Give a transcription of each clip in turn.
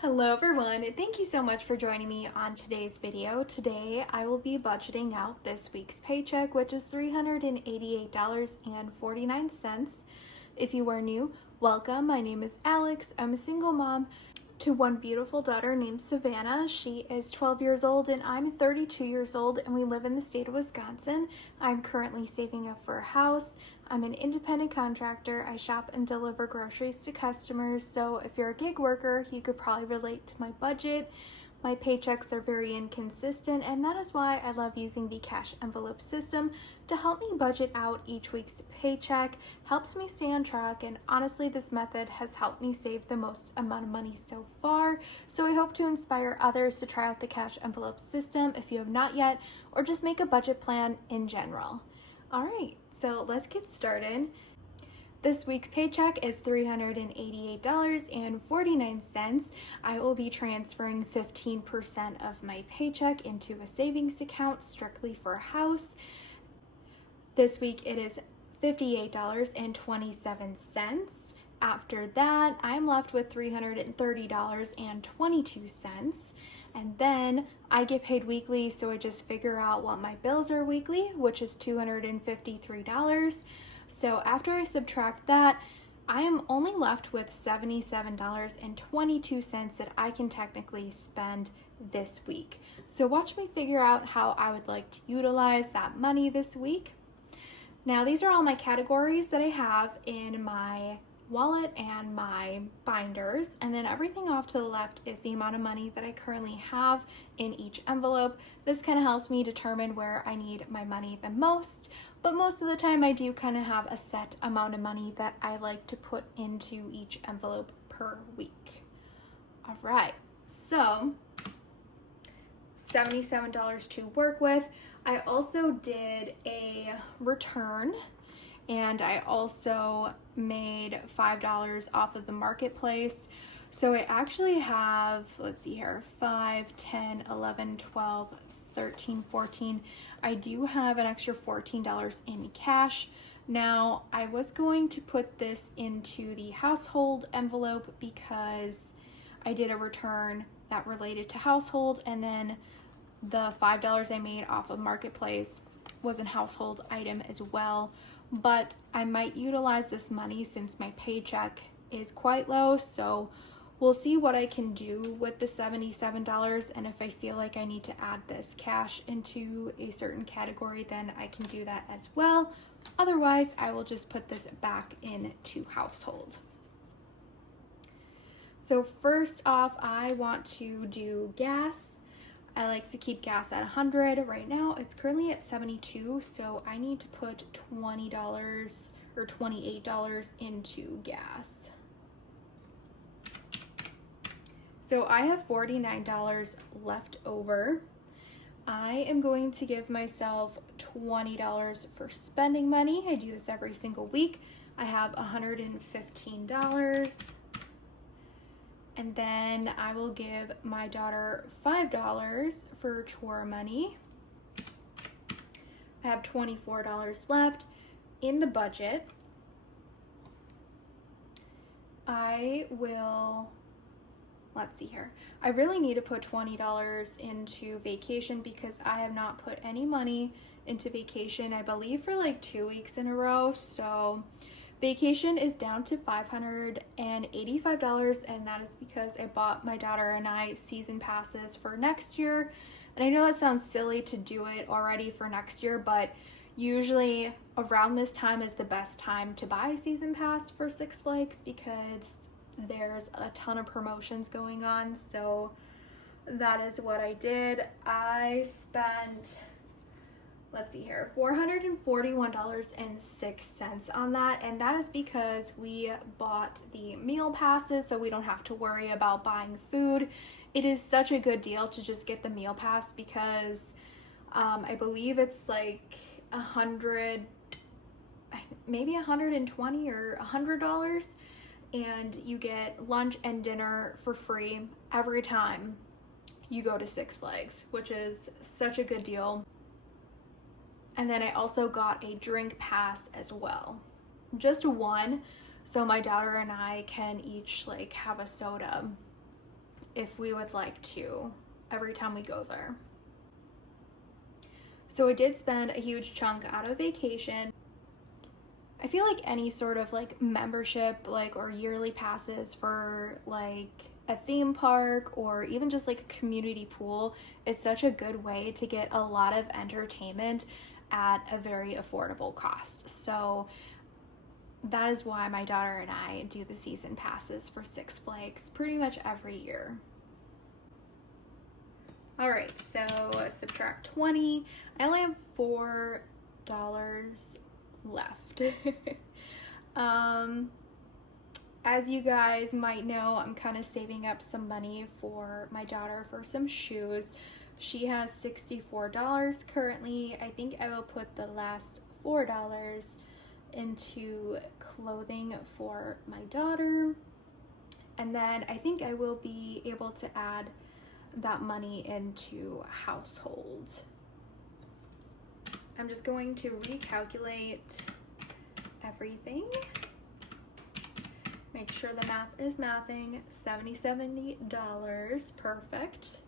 Hello everyone, thank you so much for joining me on today's video. Today I will be budgeting out this week's paycheck, which is $388.49. If you are new, welcome. My name is Alex. I'm a single mom to one beautiful daughter named Savannah. She is 12 years old and I'm 32 years old, and we live in the state of Wisconsin. I'm currently saving up for a house. I'm an independent contractor. I shop and deliver groceries to customers, so if you're a gig worker, you could probably relate to my budget. My paychecks are very inconsistent, and that is why I love using the cash envelope system to help me budget out each week's paycheck. Helps me stay on track, and honestly, this method has helped me save the most amount of money so far. So I hope to inspire others to try out the cash envelope system if you have not yet, or just make a budget plan in general. All right, so let's get started. This week's paycheck is $388.49. I will be transferring 15% of my paycheck into a savings account strictly for a house. This week it is $58.27. After that, I'm left with $330.22. And then I get paid weekly, so I just figure out what my bills are weekly, which is $253. So after I subtract that, I am only left with $77.22 that I can technically spend this week. So watch me figure out how I would like to utilize that money this week. Now, these are all my categories that I have in my wallet and my binders, and then everything off to the left is the amount of money that I currently have in each envelope. This kind of helps me determine where I need my money the most, but most of the time I do kind of have a set amount of money that I like to put into each envelope per week. All right, so $77 to work with. I also did a return, and I also made $5 off of the marketplace. So I actually have, let's see here, 5, 10, 11, 12, 13, 14. I do have an extra $14 in cash. Now, I was going to put this into the household envelope because I did a return that related to household, and then the $5 I made off of marketplace was a household item as well. But I might utilize this money since my paycheck is quite low, so we'll see what I can do with the $77, and if I feel like I need to add this cash into a certain category, then I can do that as well. Otherwise, I will just put this back into household. So first off, I want to do gas. I like to keep gas at 100. Right now, it's currently at 72, so I need to put $20 or $28 into gas. So I have $49 left over. I am going to give myself $20 for spending money. I do this every single week. I have $115. And then I will give my daughter $5 for chore money. I have $24 left in the budget. I will, let's see here. I really need to put $20 into vacation because I have not put any money into vacation, I believe, for like 2 weeks in a row. So vacation is down to $585, and that is because I bought my daughter and I season passes for next year. And I know that sounds silly to do it already for next year, but usually around this time is the best time to buy a season pass for Six Flags because there's a ton of promotions going on. So that is what I did. I spent, let's see here, $441.06 on that, and that is because we bought the meal passes so we don't have to worry about buying food. It is such a good deal to just get the meal pass because I believe it's like maybe $120 or $100, and you get lunch and dinner for free every time you go to Six Flags, which is such a good deal. And then I also got a drink pass as well, just one, so my daughter and I can each like have a soda if we would like to every time we go there. So I did spend a huge chunk out of vacation. I feel like any sort of like membership, like, or yearly passes for like a theme park or even just like a community pool is such a good way to get a lot of entertainment at a very affordable cost. So that is why my daughter and I do the season passes for Six Flags pretty much every year. All right, so subtract 20. I only have $4 left. As you guys might know, I'm kind of saving up some money for my daughter for some shoes. She has $64 currently. I think I will put the last $4 into clothing for my daughter, and then I think I will be able to add that money into household. I'm just going to recalculate everything. Make sure the math is mathing. $70. Perfect.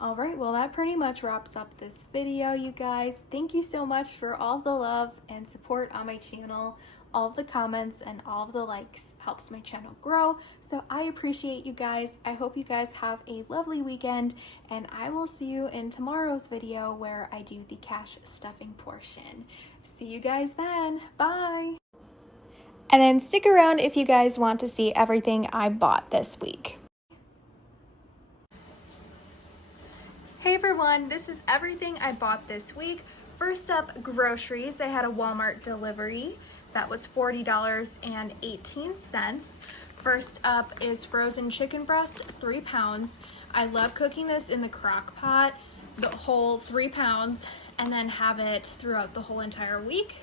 All right, well, that pretty much wraps up this video, you guys. Thank you so much for all the love and support on my channel. All of the comments and all of the likes helps my channel grow, so I appreciate you guys. I hope you guys have a lovely weekend, and I will see you in tomorrow's video where I do the cash stuffing portion. See you guys then. Bye. And then stick around if you guys want to see everything I bought this week. Hey everyone, this is everything I bought this week. First up, groceries. I had a Walmart delivery. That was $40.18. First up is frozen chicken breast, 3 pounds. I love cooking this in the crock pot, the whole 3 pounds, and then have it throughout the whole entire week.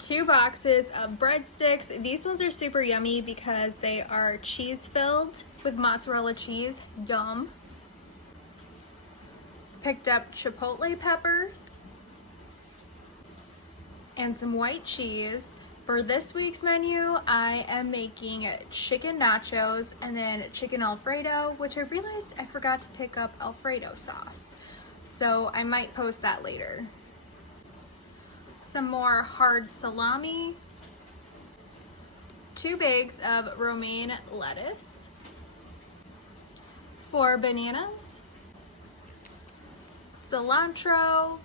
2 boxes of breadsticks. These ones are super yummy because they are cheese filled with mozzarella cheese. Yum. Picked up chipotle peppers and some white cheese. For this week's menu, I am making chicken nachos and then chicken Alfredo, which I realized I forgot to pick up Alfredo sauce, so I might post that later. Some more hard salami, 2 bags of romaine lettuce, 4 bananas, cilantro,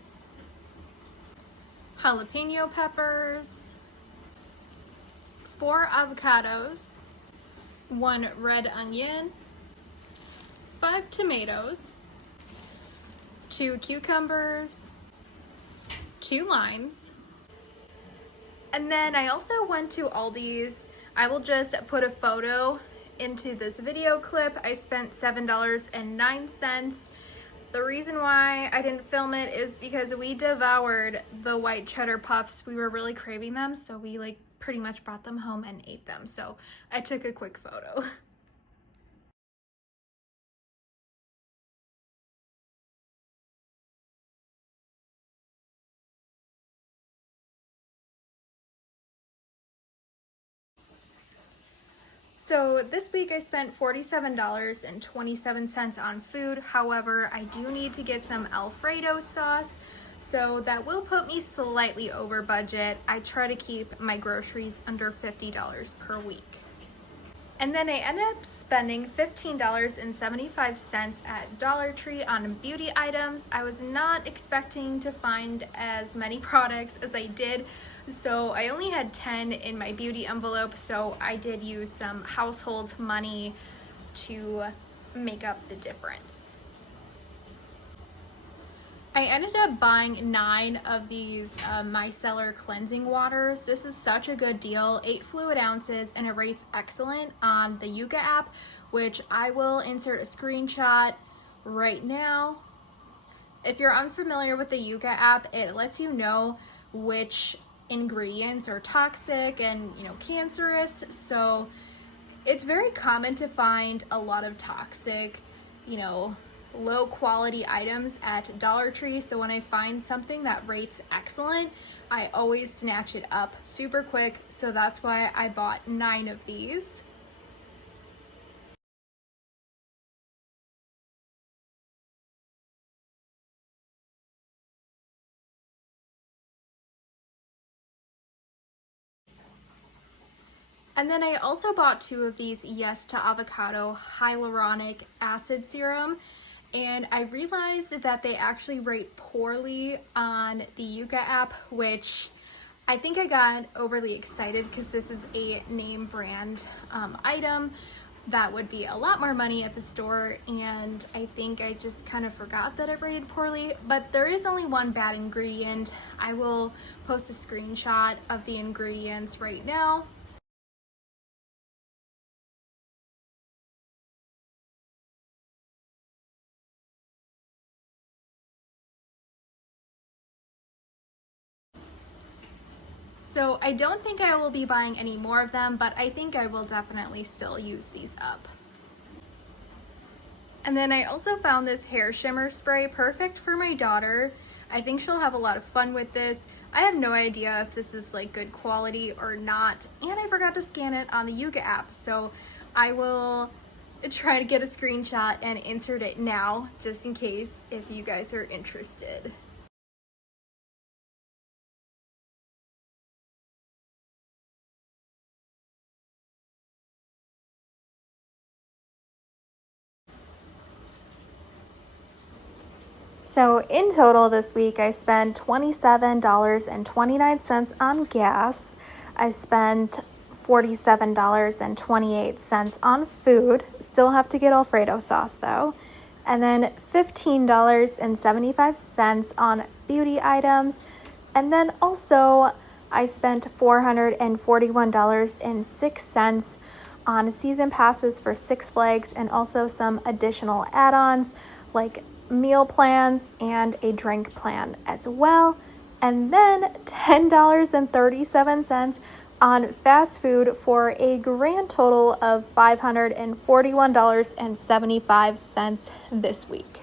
jalapeno peppers, 4 avocados, 1 red onion, 5 tomatoes, 2 cucumbers, 2 limes. And then I also went to Aldi's. I will just put a photo into this video clip. I spent $7.09. The reason why I didn't film it is because we devoured the white cheddar puffs. We were really craving them, so we like pretty much brought them home and ate them. So I took a quick photo. So this week I spent $47.27 on food. However, I do need to get some Alfredo sauce, so that will put me slightly over budget. I try to keep my groceries under $50 per week. And then I ended up spending $15.75 at Dollar Tree on beauty items. I was not expecting to find as many products as I did, so I only had 10 in my beauty envelope, so I did use some household money to make up the difference. I ended up buying 9 of these micellar cleansing waters. This is such a good deal, 8 fluid ounces, and it rates excellent on the Yuka app, which I will insert a screenshot right now. If you're unfamiliar with the Yuka app, it lets you know which ingredients are toxic and, you know, cancerous. So it's very common to find a lot of toxic, you know, low quality items at Dollar Tree. So when I find something that rates excellent, I always snatch it up super quick. So that's why I bought 9 of these. And then I also bought 2 of these Yes to Avocado Hyaluronic Acid Serum. And I realized that they actually rate poorly on the Yuka app, which I think I got overly excited because this is a name brand item that would be a lot more money at the store, and I think I just kind of forgot that it rated poorly. But there is only one bad ingredient. I will post a screenshot of the ingredients right now. So I don't think I will be buying any more of them, but I think I will definitely still use these up. And then I also found this hair shimmer spray, perfect for my daughter. I think she'll have a lot of fun with this. I have no idea if this is like good quality or not, and I forgot to scan it on the Yuka app, so I will try to get a screenshot and insert it now, just in case if you guys are interested. So in total this week, I spent $27.29 on gas. I spent $47.28 on food. Still have to get Alfredo sauce though. And then $15.75 on beauty items. And then also I spent $441.06 on season passes for Six Flags and also some additional add-ons like meal plans and a drink plan as well. And then $10.37 on fast food for a grand total of $541.75 this week.